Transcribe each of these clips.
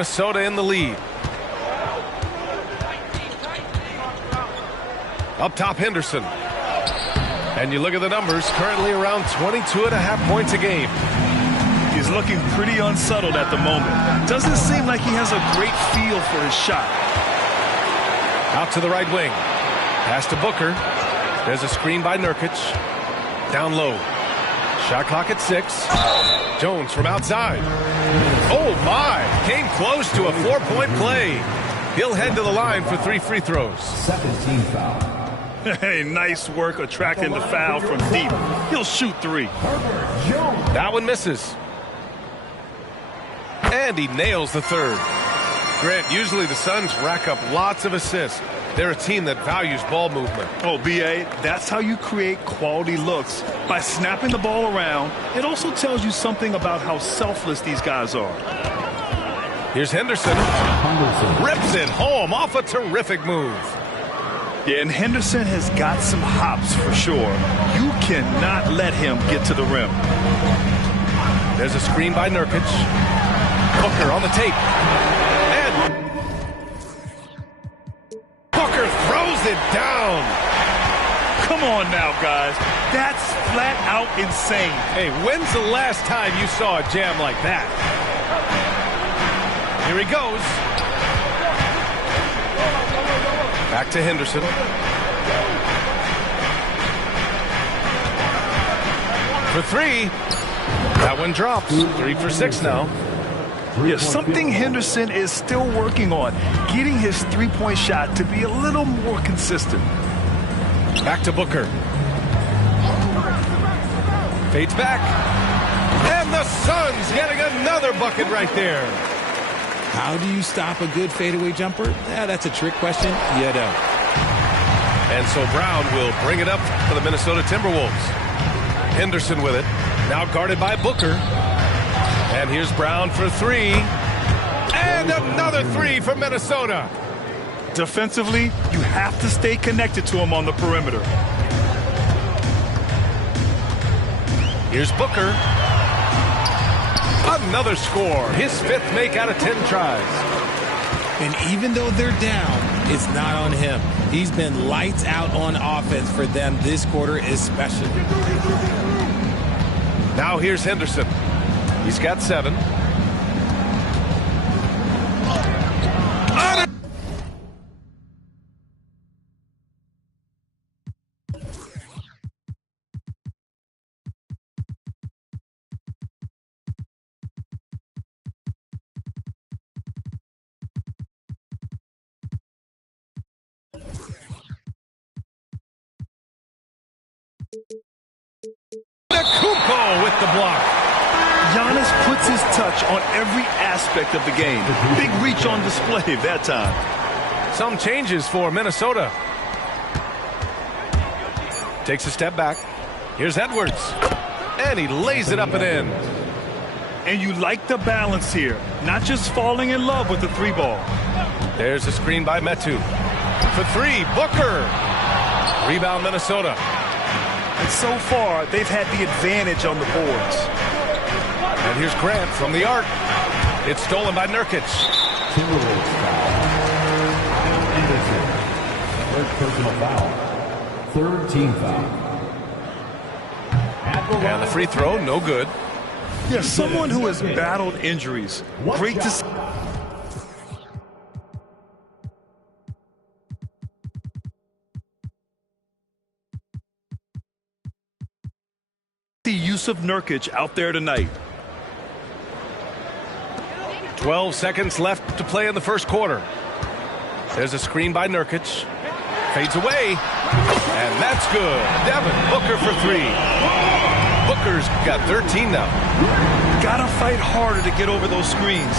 Minnesota in the lead. Up top, Henderson. And you look at the numbers, currently around 22.5 points a game. He's looking pretty unsettled at the moment. Doesn't seem like he has a great feel for his shot. Out to the right wing. Pass to Booker. There's a screen by Nurkic. Down low. Shot clock at 6. Jones from outside. Oh, my. Came close to a 4-point play. He'll head to the line for 3 free throws. 17 foul. Hey, nice work attracting the foul from deep. He'll shoot 3. That one misses. And he nails the third. Grant, usually the Suns rack up lots of assists. They're a team that values ball movement. Oh, B.A., that's how you create quality looks. By snapping the ball around, it also tells you something about how selfless these guys are. Here's Henderson. Rips it home off a terrific move. Yeah, and Henderson has got some hops for sure. You cannot let him get to the rim. There's a screen by Nurkic. Booker on the tape. And Booker throws it down. Come on now, guys. That's flat out insane. Hey, when's the last time you saw a jam like that? Here he goes. Back to Henderson. For 3. That one drops. 3 for 6 now. Yeah, something Henderson is still working on. Getting his three-point shot to be a little more consistent. Back to Booker. Fades back. And the Suns getting another bucket right there. How do you stop a good fadeaway jumper? Yeah, that's a trick question. You don't. And so Brown will bring it up for the Minnesota Timberwolves. Henderson with it. Now guarded by Booker. And here's Brown for 3. And another 3 for Minnesota. Defensively, you have to stay connected to him on the perimeter. Here's Booker. Another score. His 5th make out of 10 tries. And even though they're down, it's not on him. He's been lights out on offense for them this quarter especially. Now here's Henderson. He's got 7. Kumpo with the block. Giannis puts his touch on every aspect of the game. Big reach on display that time. Some changes for Minnesota. Takes a step back. Here's Edwards. And he lays it up and in. And you like the balance here. Not just falling in love with the 3-ball. There's a screen by Metu. For 3, Booker. Rebound Minnesota. And so far, they've had the advantage on the boards. And here's Grant from the arc. It's stolen by Nurkic. Timberwolves foul. Anderson. First personal foul. 3rd team foul. And the free throw, no good. Yeah, someone who has battled injuries. Great to see. The use of Nurkic out there tonight. 12 seconds left to play in the first quarter. There's a screen by Nurkic. Fades away. And that's good. Devin Booker for 3. Booker's got 13 now. Gotta fight harder to get over those screens.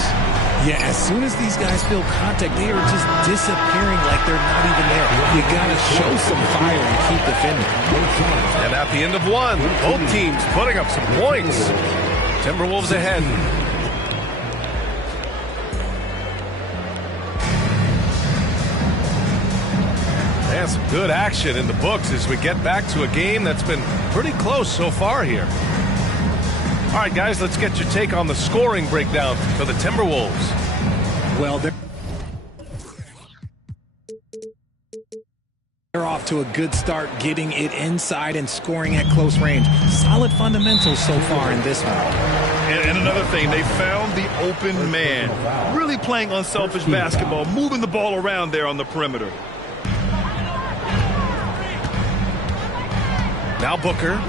Yeah, as soon as these guys feel contact, they are just disappearing like they're not even there. You gotta show some fire and keep defending. And at the end of 1, both teams putting up some points. Timberwolves ahead. And some good action in the books as we get back to a game that's been pretty close so far here. All right, guys, let's get your take on the scoring breakdown for the Timberwolves. Well, they're off to a good start, getting it inside and scoring at close range. Solid fundamentals so far in this one. And another thing, they found the open man. Really playing unselfish basketball, moving the ball around there on the perimeter. Now Booker.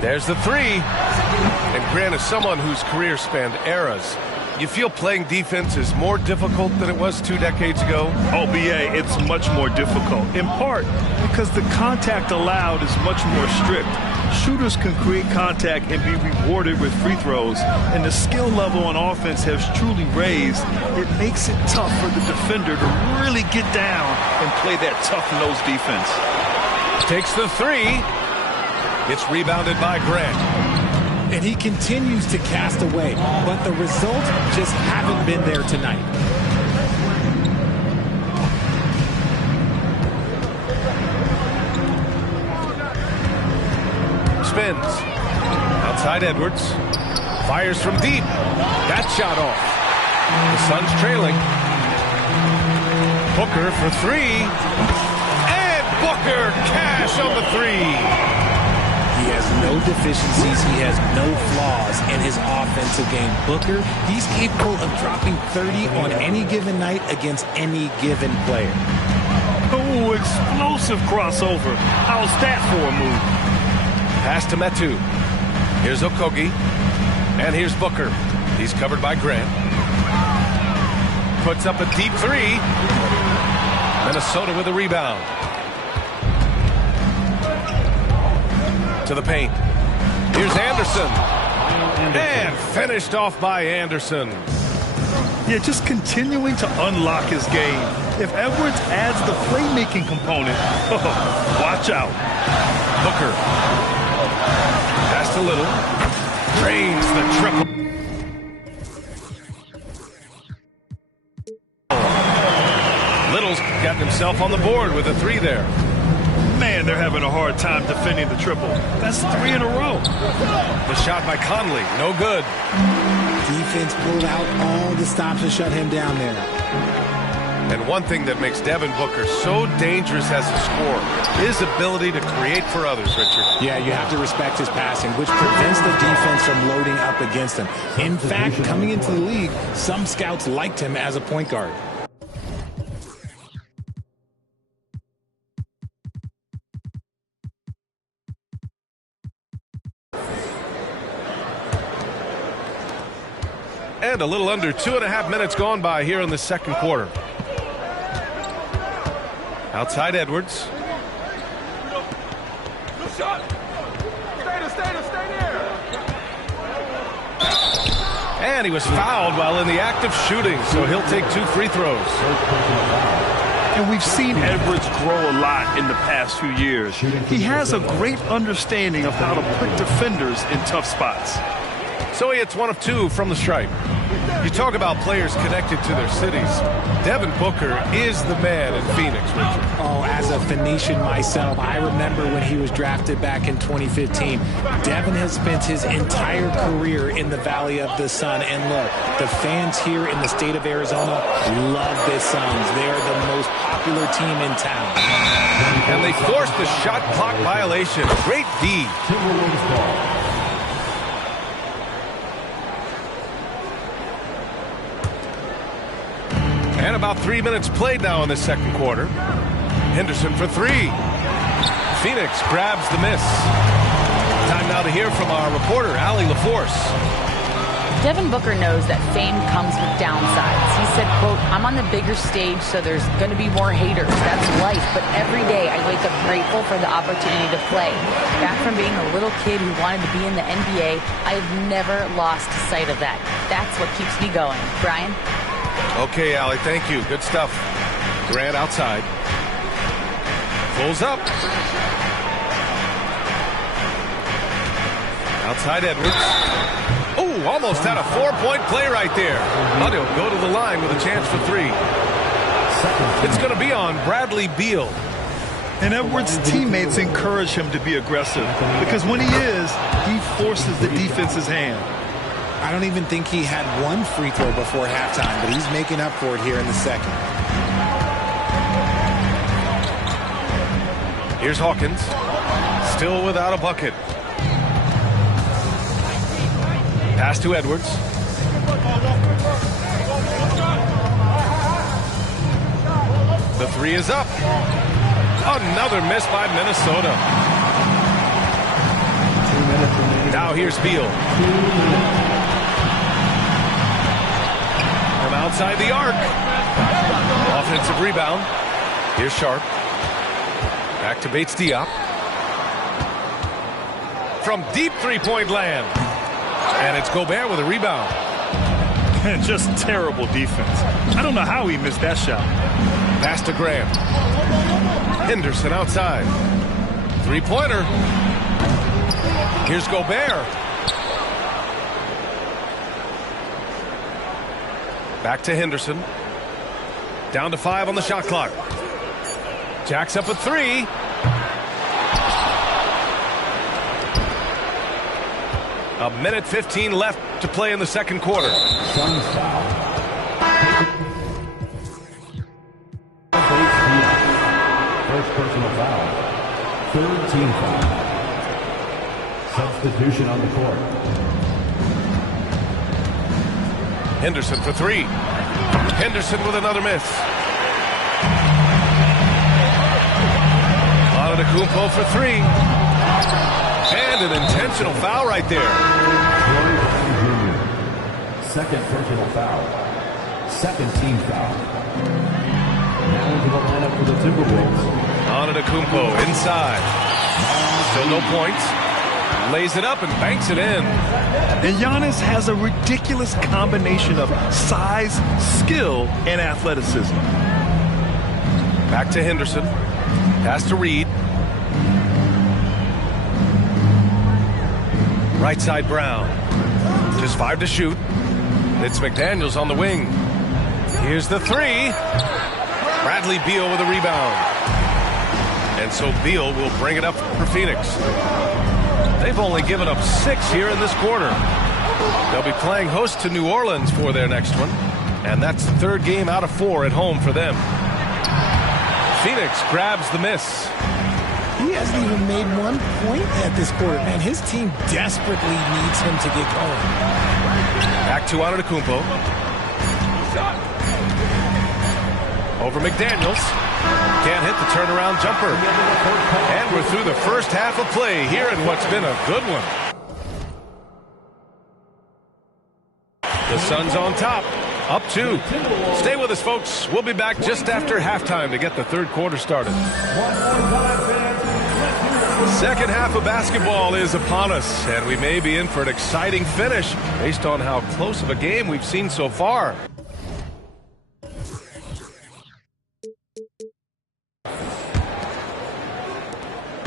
There's the three. And Grant is someone whose career spanned eras. You feel playing defense is more difficult than it was 2 decades ago? Oh, BA, it's much more difficult. In part because the contact allowed is much more strict. Shooters can create contact and be rewarded with free throws. And the skill level on offense has truly raised. It makes it tough for the defender to really get down and play that tough-nosed defense. Takes the three. Gets rebounded by Grant. And he continues to cast away, but the results just haven't been there tonight. Spins. Outside Edwards. Fires from deep. That shot off. The Suns trailing. Booker for three. And Booker cash on the three. He has no deficiencies. He has no flaws in his offensive game. Booker, he's capable of dropping 30 on any given night against any given player. Oh, explosive crossover. How's that for a move? Pass to Metu. Here's Okogie. And here's Booker. He's covered by Grant. Puts up a deep three. Minnesota with a rebound. To the paint. Here's Anderson. And finished off by Anderson. Yeah, just continuing to unlock his game. If Edwards adds the playmaking component, watch out. Booker. Pass to Little. Drains the triple. Little's got himself on the board with a three there. Man, they're having a hard time defending the triple. That's 3 in a row. The shot by Conley, no good. Defense pulled out all the stops to shut him down there. And one thing that makes Devin Booker so dangerous as a scorer, his ability to create for others, Richard. Yeah, you have to respect his passing, which prevents the defense from loading up against him. In fact, coming into the league, some scouts liked him as a point guard. And a little under 2.5 minutes gone by here in the second quarter. Outside Edwards. And he was fouled while in the act of shooting, so he'll take 2 free throws. And we've seen Edwards grow a lot in the past few years. He has a great understanding of how to put defenders in tough spots. So he hits 1 of 2 from the stripe. You talk about players connected to their cities. Devin Booker is the man in Phoenix, Richard. Oh, as a Phoenician myself, I remember when he was drafted back in 2015. Devin has spent his entire career in the Valley of the Sun. And look, the fans here in the state of Arizona love the Suns. They're the most popular team in town. And they forced the shot clock violation. Great D. And about 3 minutes played now in the second quarter. Henderson for 3. Phoenix grabs the miss. Time now to hear from our reporter, Allie LaForce. Devin Booker knows that fame comes with downsides. He said, quote, "I'm on the bigger stage, so there's going to be more haters. That's life. But every day I wake up grateful for the opportunity to play. Back from being a little kid who wanted to be in the NBA, I've never lost sight of that. That's what keeps me going." Brian? Okay, Allie, thank you. Good stuff. Grant outside. Pulls up. Outside Edwards. Oh, almost had a 4-point play right there. But he'll go to the line with a chance for 3. It's going to be on Bradley Beal. And Edwards' teammates encourage him to be aggressive because when he is, he forces the defense's hand. I don't even think he had one free throw before halftime, but he's making up for it here in the second. Here's Hawkins, still without a bucket. Pass to Edwards. The three is up. Another miss by Minnesota. Now here's Beal. From outside the arc. Offensive rebound. Here's Sharp. Back to Bates Diop. From deep three-point land. And it's Gobert with a rebound. And just terrible defense. I don't know how he missed that shot. Pass to Graham. Henderson outside. Three-pointer. Here's Gobert. Back to Henderson. Down to 5 on the shot clock. Jacks up a 3. A minute 15 left to play in the second quarter. Suns foul. First personal foul. Third team foul. Substitution on the court. Henderson for 3. Henderson with another miss. Antetokounmpo for 3. And an intentional foul right there. Second personal foul. Second team foul. Now into the lineup for the Timberwolves. Antetokounmpo inside. Still no points. Lays it up and banks it in. And Giannis has a ridiculous combination of size, skill, and athleticism. Back to Henderson. Pass to Reed. Right side Brown. Just 5 to shoot. It's McDaniels on the wing. Here's the 3. Bradley Beal with a rebound. And so Beal will bring it up for Phoenix. They've only given up 6 here in this quarter. They'll be playing host to New Orleans for their next one. And that's the 3rd game out of 4 at home for them. Phoenix grabs the miss. He hasn't even made 1 point at this quarter. Man, his team desperately needs him to get going. Back to Antetokounmpo. Over McDaniels. Can't hit the turnaround jumper. And we're through the first half of play here in what's been a good one. The Suns on top. Up 2. Stay with us, folks. We'll be back just after halftime to get the third quarter started. Second half of basketball is upon us, and we may be in for an exciting finish based on how close of a game we've seen so far.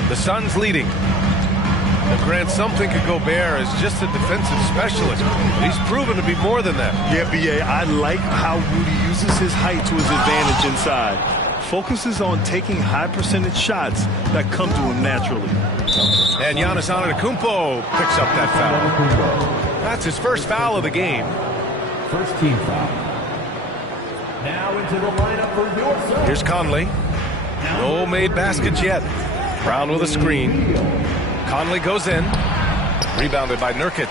The Suns leading. Now, grant something could Gobert is just a defensive specialist. He's proven to be more than that. Yeah, B.A., I like how Rudy uses his height to his advantage inside. Focuses on taking high percentage shots that come to him naturally. And Giannis Antetokounmpo picks up that foul. That's his first foul of the game. First team foul. Now into the lineup for your Suns. Here's Conley. No made baskets yet. Brown with a screen. Conley goes in. Rebounded by Nurkic.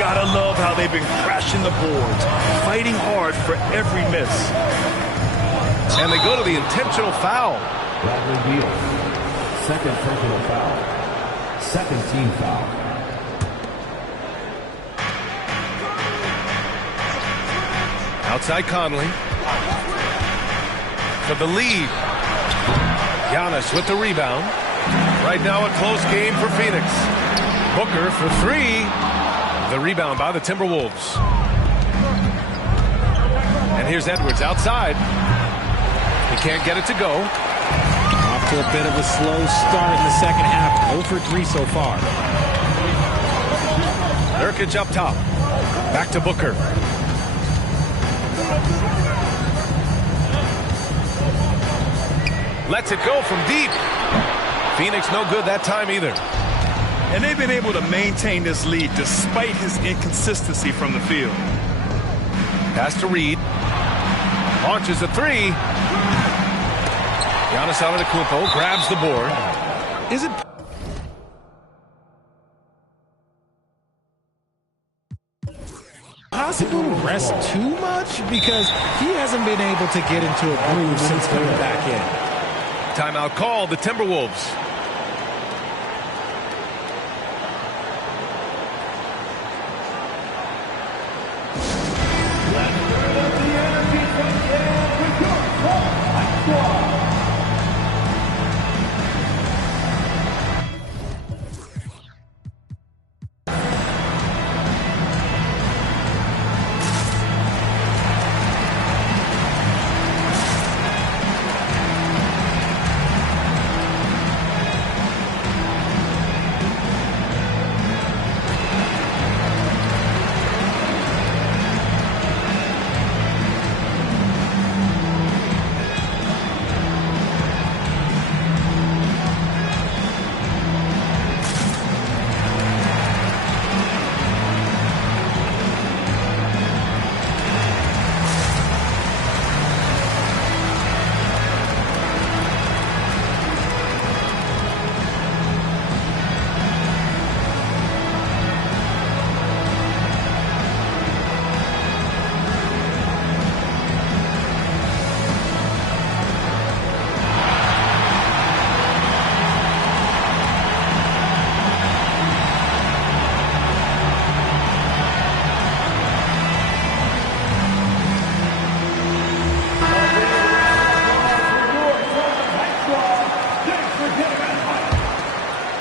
Gotta love how they've been crashing the boards, fighting hard for every miss. And they go to the intentional foul. Bradley Beal. Second personal foul. Second team foul. Outside Conley. For the lead. Giannis with the rebound. Right now a close game for Phoenix. Booker for 3. The rebound by the Timberwolves. And here's Edwards outside. He can't get it to go. Off to a bit of a slow start in the second half. 0 for 3 so far. Nurkic up top. Back to Booker. Lets it go from deep. Phoenix no good that time either. And they've been able to maintain this lead despite his inconsistency from the field. Pass to Reed. Launches a three. Giannis Antetokounmpo grabs the board. Is it possible to rest too much? Because he hasn't been able to get into a groove since coming back in. Timeout called, the Timberwolves.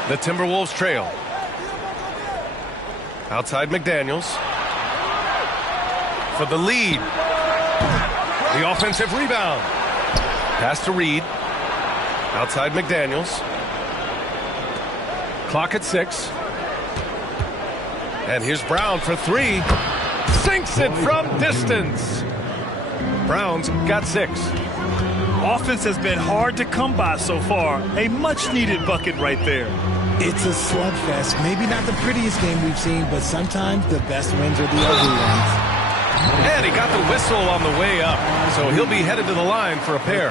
The Timberwolves trail. Outside McDaniels. For the lead. The offensive rebound. Pass to Reed. Outside McDaniels. Clock at 6. And here's Brown for 3. Sinks it from distance. Brown's got 6. Offense has been hard to come by so far. A much-needed bucket right there. It's a slugfest. Maybe not the prettiest game we've seen, but sometimes the best wins are the ugly ones. And he got the whistle on the way up, so he'll be headed to the line for a pair.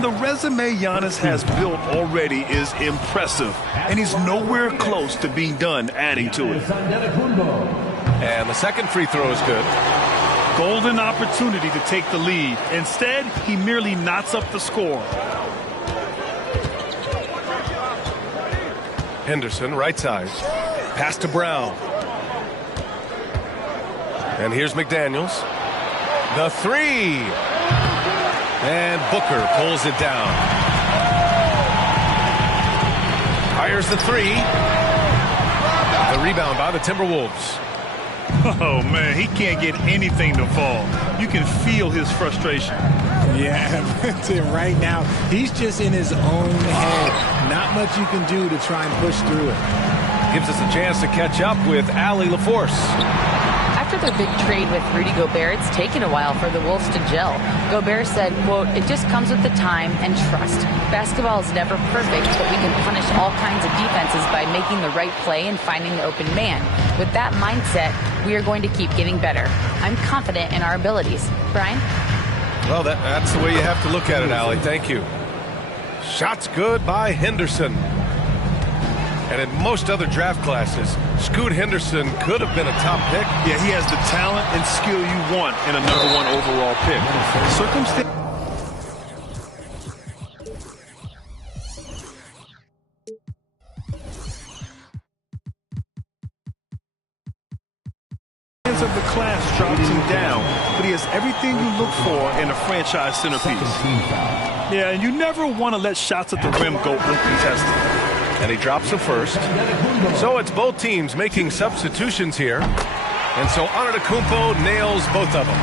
The resume Giannis has built already is impressive, and he's nowhere close to being done adding to it. And the second free throw is good. Golden opportunity to take the lead. Instead, he merely knots up the score. Henderson, right side. Pass to Brown. And here's McDaniels. The 3. And Booker pulls it down. Fires the 3. The rebound by the Timberwolves. Oh, man, he can't get anything to fall. You can feel his frustration. Yeah, right now, he's just in his own head. Not much you can do to try and push through it. Gives us a chance to catch up with Allie LaForce. After their big trade with Rudy Gobert, it's taken a while for the Wolves to gel. Gobert said, quote, "It just comes with the time and trust. Basketball is never perfect, but we can punish all kinds of defenses by making the right play and finding the open man. With that mindset, we are going to keep getting better. I'm confident in our abilities." Brian? Well, that's the way you have to look at it, Allie. Thank you. Shots good by Henderson. And in most other draft classes, Scoot Henderson could have been a top pick. Yeah, he has the talent and skill you want in a #1 overall pick. Circumstance. Of the class drops him down, but he has everything you look for in a franchise centerpiece. Yeah, and you never want to let shots at the rim go uncontested. And he drops the first. So it's both teams making substitutions here. And so Antetokounmpo nails both of them.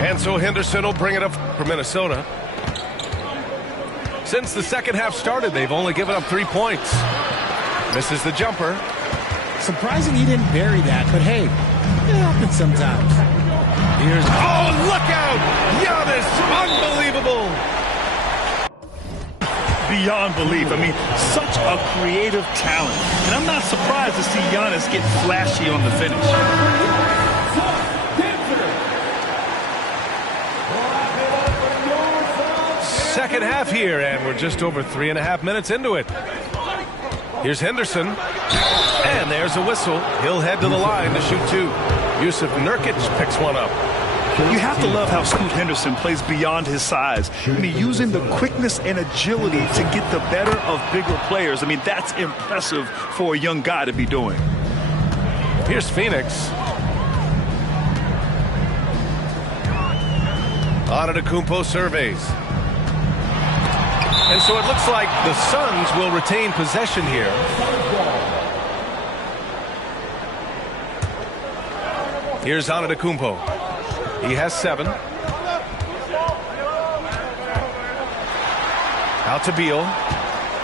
And so Henderson will bring it up for Minnesota. Since the second half started, they've only given up 3 points. Misses the jumper. Surprising he didn't bury that, but hey, it happens sometimes. Here's, oh, look out! Giannis, unbelievable! beyond belief. I mean, such a creative talent. And I'm not surprised to see Giannis get flashy on the finish. Second half here, and we're just over 3.5 minutes into it. Here's Henderson, and there's a whistle. He'll head to the line to shoot two. Yusuf Nurkic picks one up. You have to love how Scoot Henderson plays beyond his size. I mean, using the quickness and agility to get the better of bigger players. I mean, that's impressive for a young guy to be doing. Here's Phoenix. Antetokounmpo surveys. And so it looks like the Suns will retain possession here. Here's Antetokounmpo. He has 7. Out to Beal.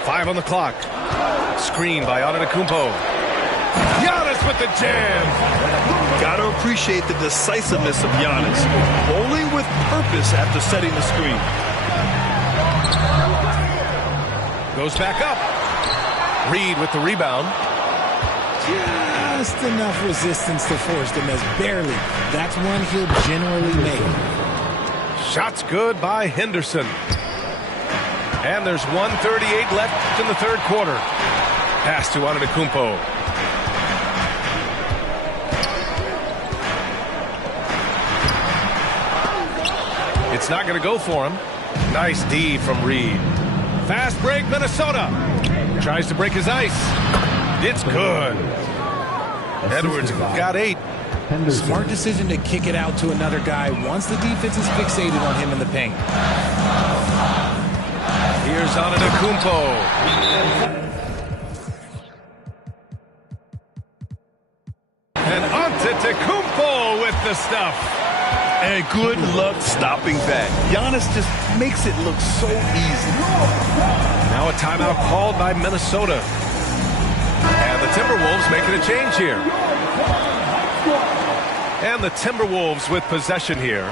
5 on the clock. Screen by Antetokounmpo. Giannis with the jam. Gotta appreciate the decisiveness of Giannis. Bowling with purpose after setting the screen. Goes back up. Reed with the rebound. Just enough resistance to force the miss. Barely. That's one he'll generally make. Shots good by Henderson. And there's 1:38 left in the third quarter. Pass to Antetokounmpo. It's not going to go for him. Nice D from Reed. Fast break, Minnesota. Tries to break his ice. It's good. Edwards got 8. Smart decision to kick it out to another guy once the defense is fixated on him in the paint. Here's Antetokounmpo. And Antetokounmpo with the stuff. And good luck stopping back. Giannis just makes it look so easy. Now a timeout called by Minnesota. And the Timberwolves making a change here. And the Timberwolves with possession here.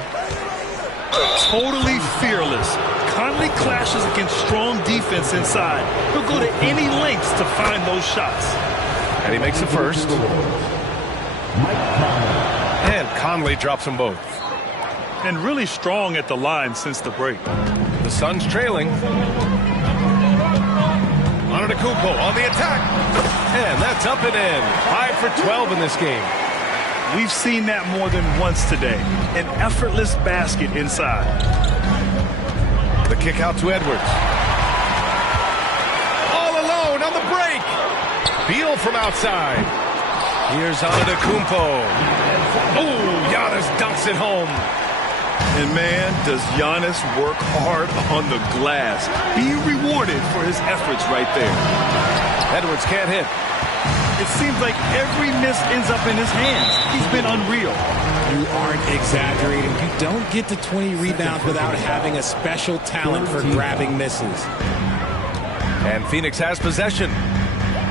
Totally fearless. Conley clashes against strong defense inside. He'll go to any lengths to find those shots. And he makes the first. And Conley drops them both. And really strong at the line since the break. The Suns trailing. Antetokounmpo on the attack. And that's up and in. 5 for 12 in this game. We've seen that more than once today. An effortless basket inside. The kick out to Edwards. All alone on the break. Beal from outside. Here's Antetokounmpo. Oh, Giannis dunks it home. And man, does Giannis work hard on the glass. Being rewarded for his efforts right there. Edwards can't hit. It seems like every miss ends up in his hands. He's been unreal. You aren't exaggerating. You don't get to 20 rebounds without having a special talent for grabbing misses. And Phoenix has possession.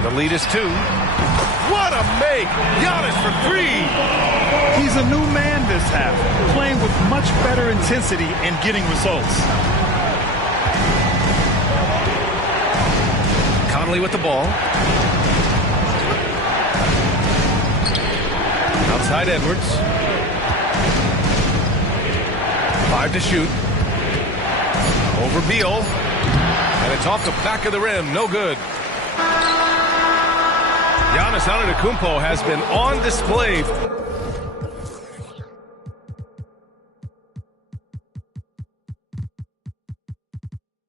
The lead is 2. What a make! Giannis for 3! He's a new man this half, playing with much better intensity and getting results. Conley with the ball. Outside Edwards. 5 to shoot. Over Beal. And it's off the back of the rim. No good. Giannis Antetokounmpo has been on display.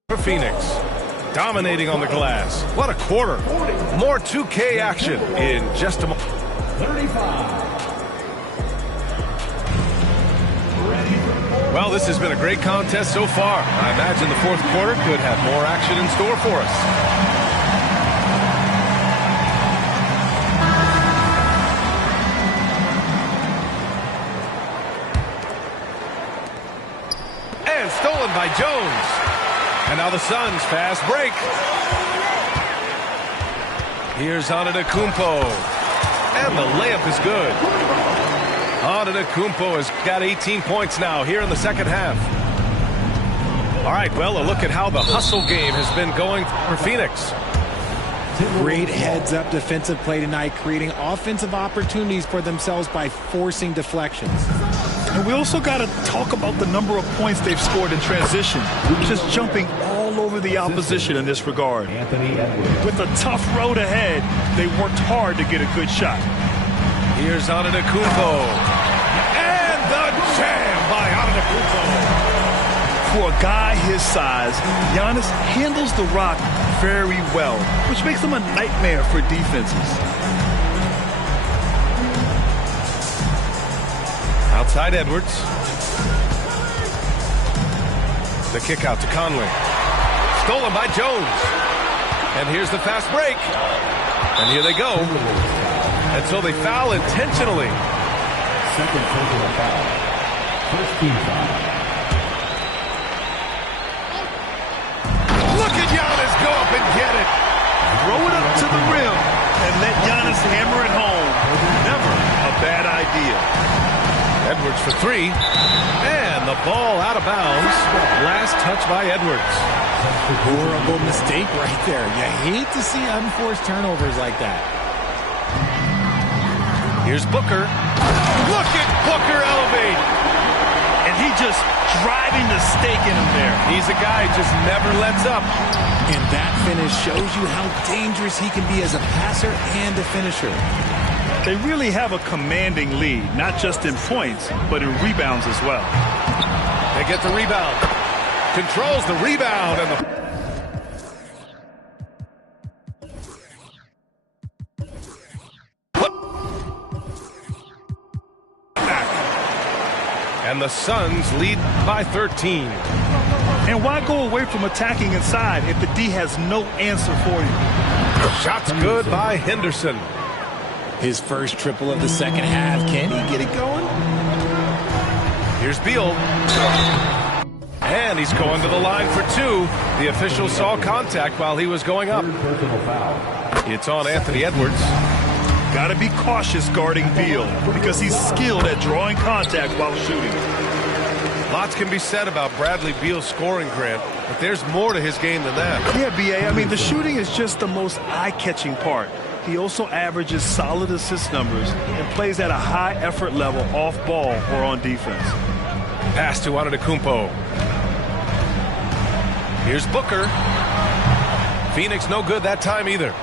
For Phoenix. Dominating on the glass. What a quarter. More 2K action in just a moment. 35. Well, this has been a great contest so far. I imagine the fourth quarter could have more action in store for us. And stolen by Jones. And now the Suns fast break. Here's Antetokounmpo. And the layup is good. Antetokounmpo has got 18 points now here in the second half. All right, well, a look at how the hustle game has been going for Phoenix. Great heads-up defensive play tonight, creating offensive opportunities for themselves by forcing deflections. And we also got to talk about the number of points they've scored in transition, just jumping all over the opposition in this regard. With a tough road ahead, they worked hard to get a good shot. Here's Antetokounmpo. And the jam by Antetokounmpo. For a guy his size, Giannis handles the rock very well, which makes him a nightmare for defenses. Outside Edwards. The kick out to Conley. Stolen by Jones. And here's the fast break. And here they go. And so they foul intentionally. Second personal foul. First team foul. Look at Giannis go up and get it. Throw it up to the rim and let Giannis hammer it home. Never a bad idea. Edwards for three. And the ball out of bounds. Last touch by Edwards. Horrible mistake right there. You hate to see unforced turnovers like that. Here's Booker. Look at Booker elevate. And he just driving the stake in him there. He's a guy who just never lets up. And that finish shows you how dangerous he can be as a passer and a finisher. They really have a commanding lead, not just in points, but in rebounds as well. They get the rebound. Controls the rebound and the... And the Suns lead by 13. And why go away from attacking inside if the D has no answer for you? Shots good by Henderson. His first triple of the second half. Can he get it going? Here's Beal. And he's going to the line for two. The official saw contact while he was going up. It's on Anthony Edwards. Got to be cautious guarding Beal because he's skilled at drawing contact while shooting. Lots can be said about Bradley Beal's scoring, Grant, but there's more to his game than that. Yeah, B.A., I mean, the shooting is just the most eye-catching part. He also averages solid assist numbers and plays at a high effort level off ball or on defense. Pass to Antetokounmpo. Here's Booker. Phoenix no good that time either.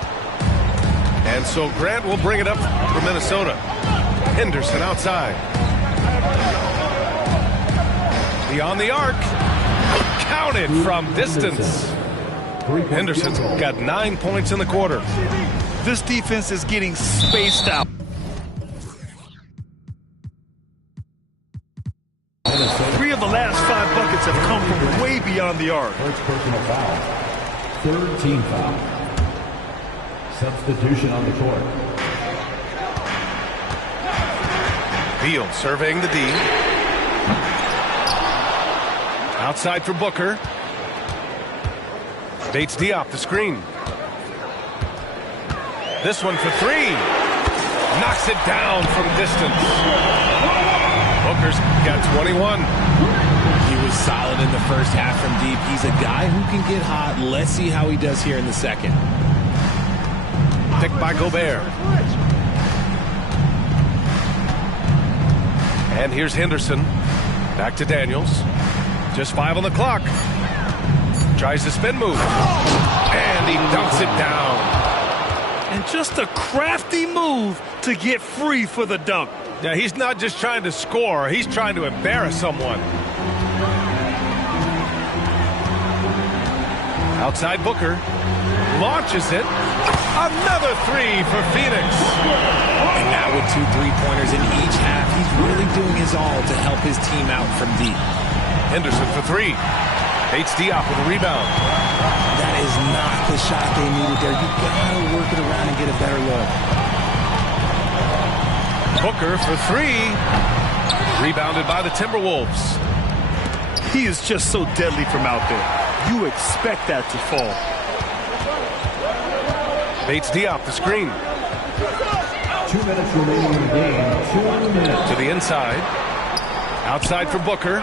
And so Grant will bring it up for Minnesota. Henderson outside. Beyond the arc. Counted from distance. Henderson's got 9 points in the quarter. This defense is getting spaced out. Three of the last 5 buckets have come from way beyond the arc. First personal foul. Third team foul. Substitution on the court. Beal surveying the D. Outside for Booker. Bates Diop the screen. This one for three. Knocks it down from distance. Booker's got 21. He was solid in the first half from deep. He's a guy who can get hot. Let's see how he does here in the second. Picked by Gobert. And here's Henderson. Back to Daniels. Just 5 on the clock. Tries the spin move. And he dunks it down. And just a crafty move to get free for the dunk. Yeah, he's not just trying to score. He's trying to embarrass someone. Outside Booker. Launches it. Another three for Phoenix. And now with 2 3-pointers in each half, he's really doing his all to help his team out from deep. Henderson for three. Bates Diop with a rebound. That is not the shot they needed there. You gotta work it around and get a better look. Booker for three. Rebounded by the Timberwolves. He is just so deadly from out there. You expect that to fall. Bates Diop the screen. 2 minutes remaining in the game. 2 minutes. To the inside. Outside for Booker.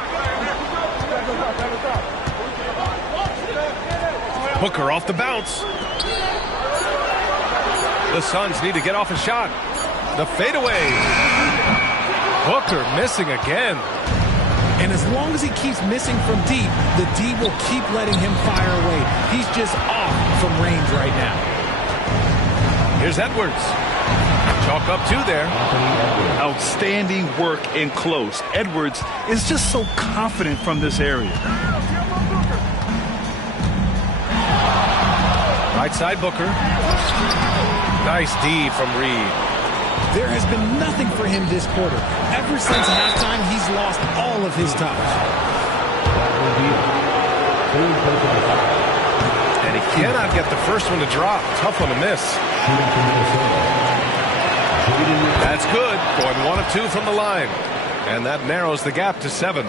Booker off the bounce. The Suns need to get off a shot. The fadeaway. Booker missing again. And as long as he keeps missing from deep, the D will keep letting him fire away. He's just off from range right now. Here's Edwards. Chalk up two there. Outstanding work in close. Edwards is just so confident from this area. Right side Booker. Nice D from Reed. There has been nothing for him this quarter. Ever since halftime, he's lost all of his touch. And he cannot get the first one to drop. Tough one to miss. That's good. Going 1 of 2 from the line. And that narrows the gap to 7.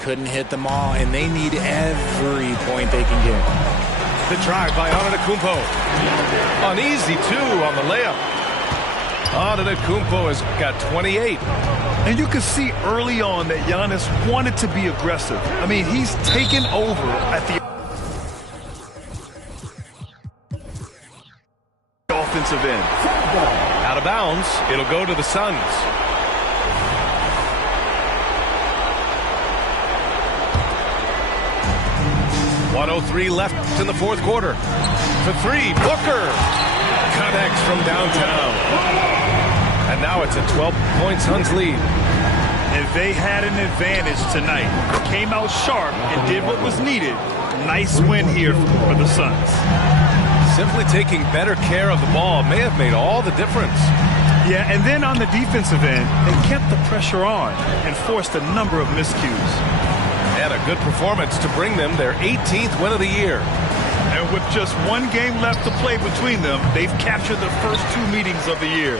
Couldn't hit them all, and they need every point they can get. The drive by Antetokounmpo. An easy 2 on the layup. Antetokounmpo has got 28. And you can see early on that Giannis wanted to be aggressive. I mean, he's taken over at the offensive end. Out of bounds. It'll go to the Suns. .103 left in the fourth quarter. For 3, Booker connects from downtown. And now it's a 12-point Suns lead. And they had an advantage tonight. Came out sharp and did what was needed. Nice win here for the Suns. Simply taking better care of the ball may have made all the difference. Yeah, and then on the defensive end, they kept the pressure on and forced a number of miscues. And a good performance to bring them their 18th win of the year. And with just 1 game left to play between them, they've captured the first 2 meetings of the year.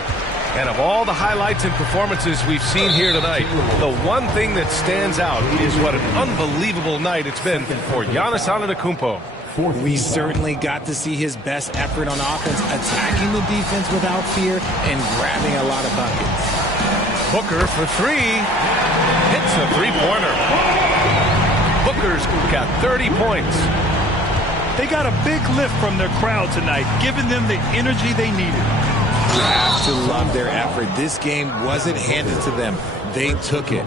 And of all the highlights and performances we've seen here tonight, the one thing that stands out is what an unbelievable night it's been for Giannis Antetokounmpo. We certainly got to see his best effort on offense, attacking the defense without fear and grabbing a lot of buckets. Booker for 3. Hits a three-pointer. Booker's got 30 points. They got a big lift from their crowd tonight, giving them the energy they needed. You have to love their effort. This game wasn't handed to them. They took it.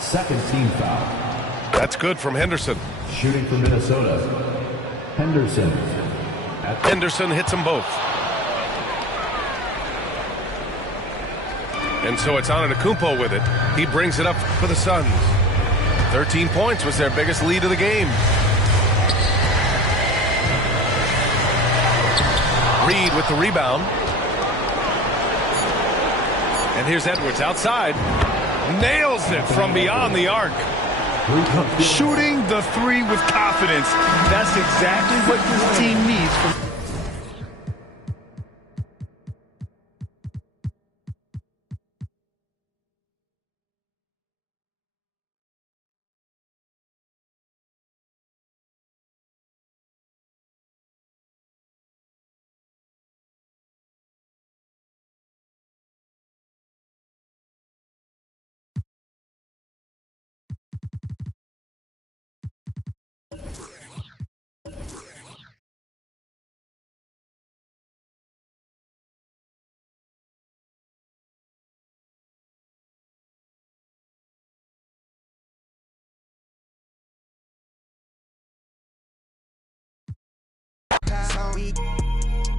Second team foul. That's good from Henderson. Shooting for Minnesota. Henderson. Henderson hits them both. And so it's Antetokounmpo with it. He brings it up for the Suns. 13 points was their biggest lead of the game. Reed with the rebound. And here's Edwards outside. Nails it from beyond the arc. Shooting the 3 with confidence. That's exactly what this team needs from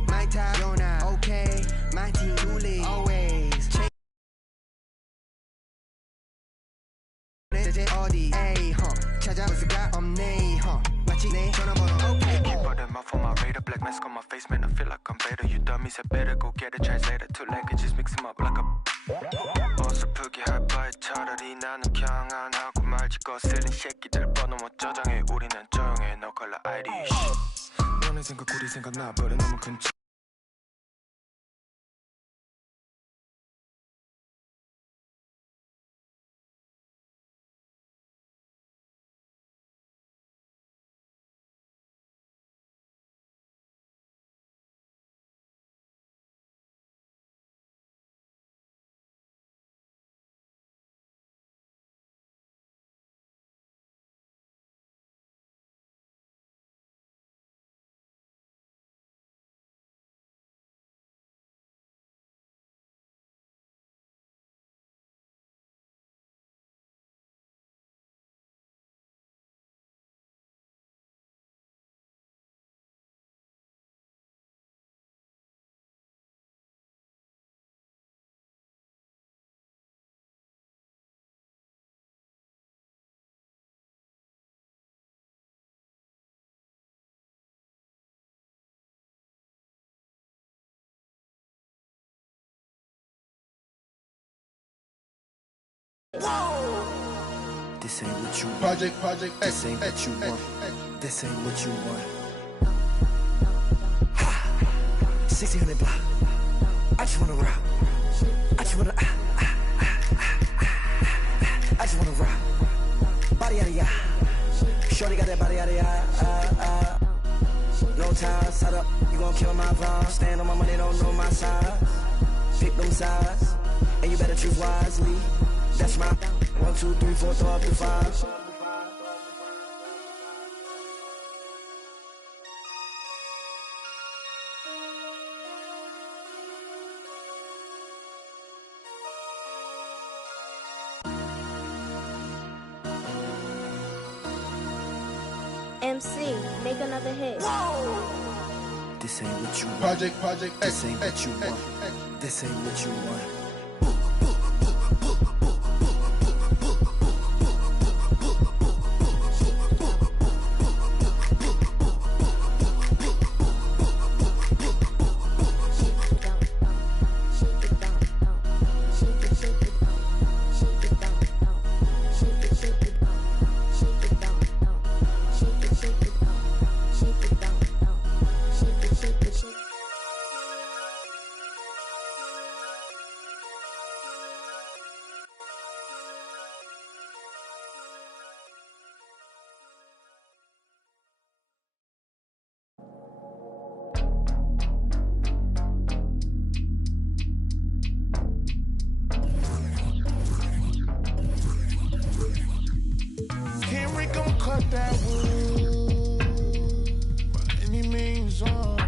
my time, you're not okay. My team truly always 어디 A 찾아볼 수가 없네 마치 내 전화번호 okay. Keep all them off on my radar. Black mask on my face, man, I feel like I'm better. You dummies said better go get a translator. 2 languages, mix them up like a 어설프게 할 바에 차라리 나는 그냥 안 하고 말지 거슬린 새끼들 번호 못 저장해. 우리는 조용해, no color ID. 너네 생각 우리 생각 나버려 너무 큰 This ain't what you want. Project This ain't what you want. This ain't what you want. 1600 block. I just wanna rock. I just wanna I just wanna rock. Body out of ya. Shorty got that body out of ya. No time, set up. You gon' kill my vibe. Stand on my money, don't know my size. Pick them sides, and you better choose wisely. That's my 1, 2, 3, 4, throw up to 5. MC, make another hit. This ain't what you want. Project This ain't what you want. This ain't what you want. Henry gon' cut that wood by any means on.